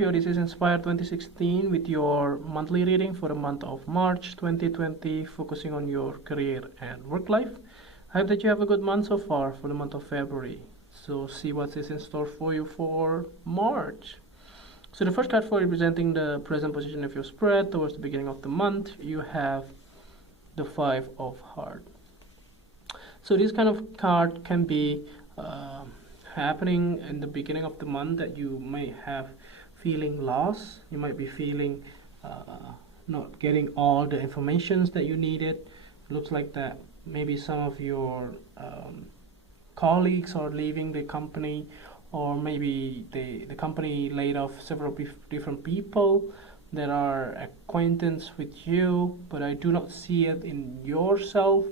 Scorpio, this is Inspire 2016 with your monthly reading for the month of March 2020, focusing on your career and work life. I hope that you have a good month so far for the month of February. So see what is in store for you for March. So the first card for representing the present position of your spread towards the beginning of the month, you have the Five of Hearts. So this kind of card can be happening in the beginning of the month, that you may have feeling lost. You might be feeling not getting all the informations that you needed. Looks like that maybe some of your colleagues are leaving the company, or maybe the company laid off several different people that are acquaintance with you, but I do not see it in yourself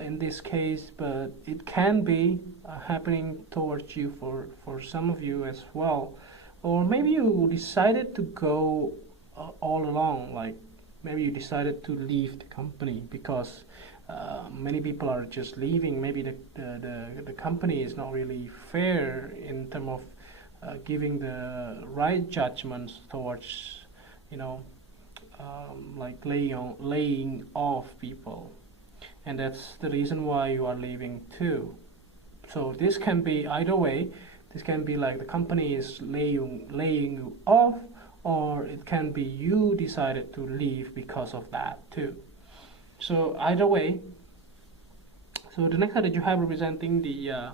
in this case, but it can be happening towards you for some of you as well. Or maybe you decided to go all along, like maybe you decided to leave the company because many people are just leaving. Maybe the company is not really fair in terms of giving the right judgments towards, like laying off people. And that's the reason why you are leaving too. So this can be either way. This can be like the company is laying you off, or it can be you decided to leave because of that too. So either way. So the next card that you have representing the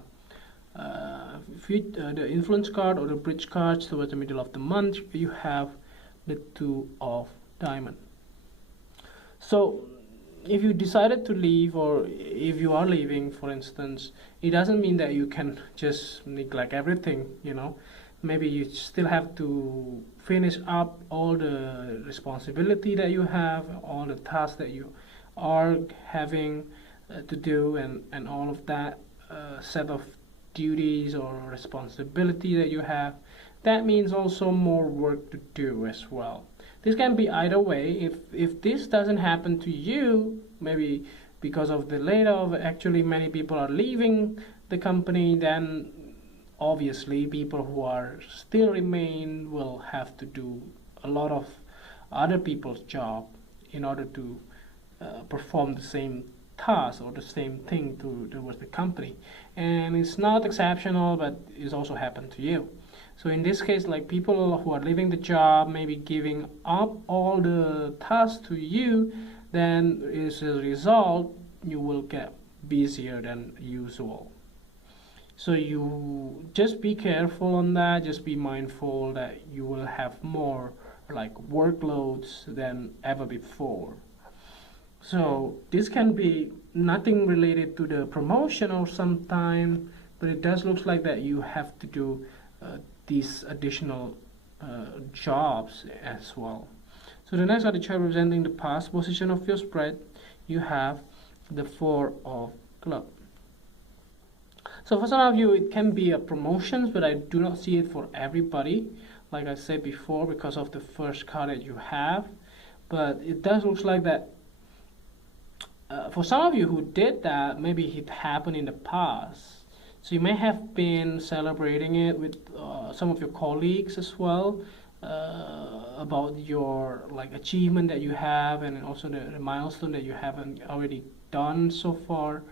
influence card or the bridge cards towards the middle of the month, you have the Two of Diamonds. So if you decided to leave, or if you are leaving, for instance, it doesn't mean that you can just neglect everything, Maybe you still have to finish up all the responsibility that you have, all the tasks that you are having to do, and all of that set of duties or responsibility that you have. That means also more work to do as well. This can be either way. If this doesn't happen to you, maybe because of the layoff, actually many people are leaving the company, then obviously people who are still remain will have to do a lot of other people's job in order to perform the same task or the same thing towards the company. And it's not exceptional, but it's also happened to you. So in this case, like people who are leaving the job, maybe giving up all the tasks to you, then as a result, you will get busier than usual. So you just be careful on that, just be mindful that you will have more like workloads than ever before. So this can be nothing related to the promotion or sometime, but it does look like that you have to do these additional jobs as well. So the next card that you're representing the past position of your spread, you have the Four of Clubs. So for some of you it can be a promotions, but I do not see it for everybody, like I said before, because of the first card that you have. But it does look like that for some of you who did that, maybe it happened in the past. So you may have been celebrating it with some of your colleagues as well, about your achievement that you have, and also the milestone that you haven't already done so far,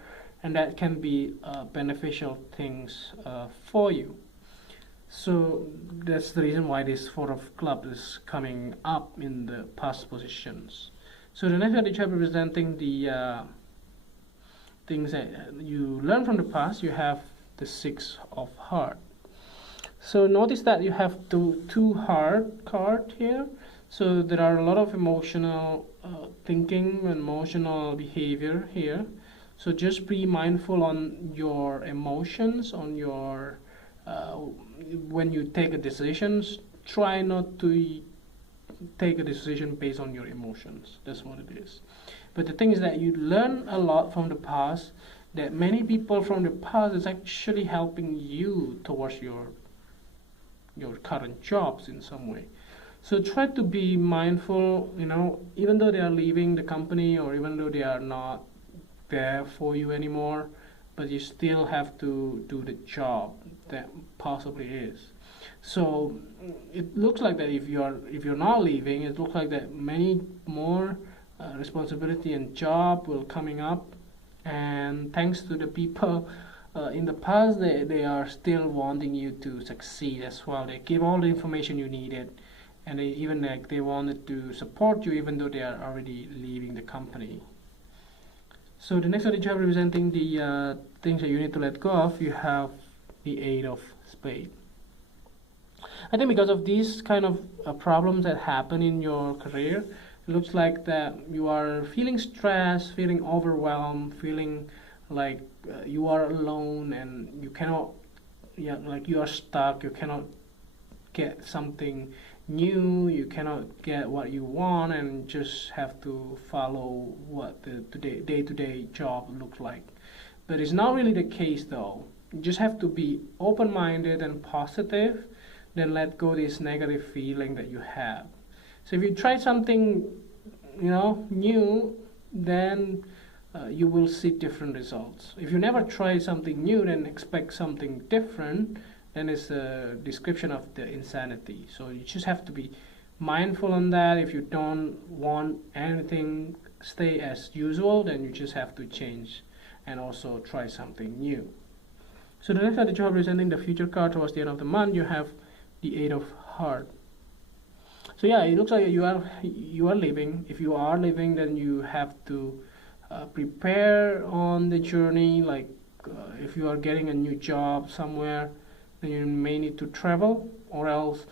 and that can be beneficial things for you. So that's the reason why this Four of Clubs is coming up in the past positions. So the next card that you have representing the things that you learn from the past, you have the Six of Hearts. So notice that you have two heart card here. So there are a lot of emotional thinking and emotional behavior here. So just be mindful on your emotions, on your when you take a decisions. Try not to take a decision based on your emotions. That's what it is. But the thing is that you learn a lot from the past, that many people from the past is actually helping you towards your current jobs in some way. So try to be mindful, even though they are leaving the company, or even though they are not there for you anymore, but you still have to do the job that possibly is. So it looks like that if you're not leaving, it looks like that many more responsibility and job will coming up, and thanks to the people in the past, they are still wanting you to succeed as well. They give all the information you needed, and they even like they wanted to support you even though they are already leaving the company. So the next one that you have representing the things that you need to let go of, you have the Eight of Spades. I think because of these kind of problems that happen in your career, it looks like that you are feeling stressed, feeling overwhelmed, feeling like you are alone and you cannot, yeah, like you are stuck, you cannot get something new, you cannot get what you want, and just have to follow what the day-to-day job looks like. But it's not really the case though. You just have to be open-minded and positive, then let go this negative feeling that you have. So if you try something, new, then you will see different results. If you never try something new, then expect something different, then it's a description of the insanity. So you just have to be mindful on that. If you don't want anything stay as usual, then you just have to change and also try something new. So the next card that you have representing the future card towards the end of the month, you have the Eight of Hearts. So yeah, it looks like you are leaving. If you are leaving, then you have to prepare on the journey. Like if you are getting a new job somewhere, then you may need to travel, or else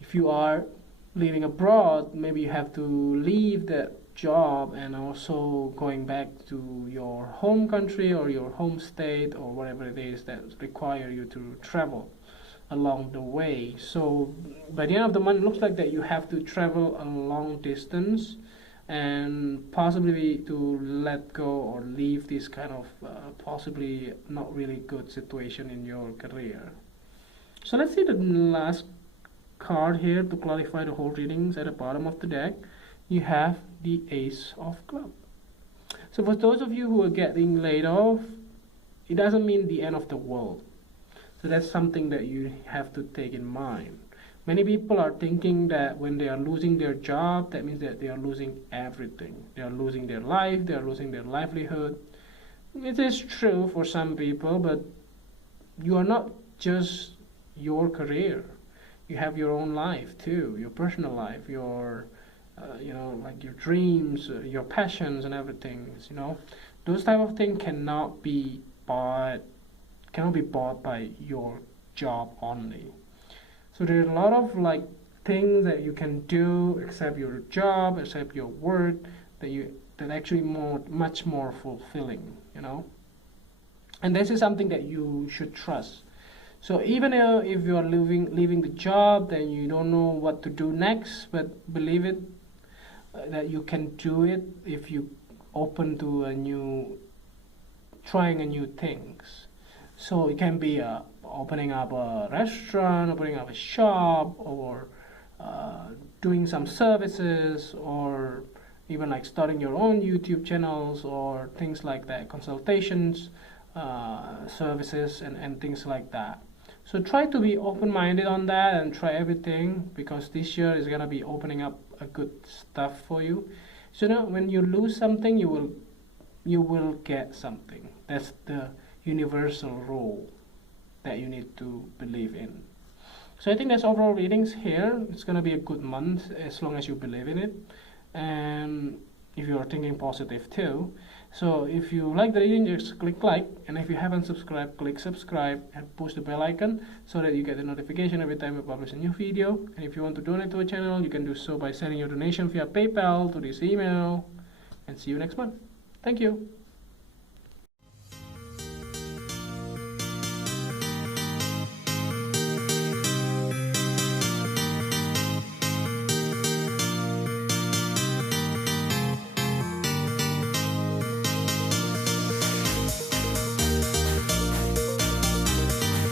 if you are living abroad, maybe you have to leave that job and also going back to your home country or your home state or whatever it is that require you to travel along the way. So by the end of the month, it looks like that you have to travel a long distance and possibly to let go or leave this kind of possibly not really good situation in your career. So let's see the last card here to clarify the whole readings. At the bottom of the deck, you have the Ace of Clubs. So for those of you who are getting laid off, it doesn't mean the end of the world. So that's something that you have to take in mind. Many people are thinking that when they are losing their job, that means that they are losing everything. They are losing their life, they are losing their livelihood. It is true for some people, but you are not just your career. You have your own life too, your personal life, your like your dreams, your passions and everything. Those type of things cannot be bought by your job only. So there are a lot of like things that you can do except your job, except your work, that actually much more fulfilling, and this is something that you should trust. So even if you are leaving the job, then you don't know what to do next, but believe it, that you can do it if you open to trying a new things. So it can be opening up a restaurant, opening up a shop, or doing some services, or even like starting your own YouTube channels or things like that, consultations, services, and things like that. So try to be open-minded on that and try everything, because this year is gonna be opening up a good stuff for you. So when you lose something, you will get something. That's the universal rule that you need to believe in. So I think that's overall readings here. It's gonna be a good month as long as you believe in it, and if you are thinking positive too. So if you like the reading, just click like, and if you haven't subscribed, click subscribe and push the bell icon so that you get a notification every time we publish a new video. And if you want to donate to our channel, you can do so by sending your donation via PayPal to this email. And see you next month. Thank you.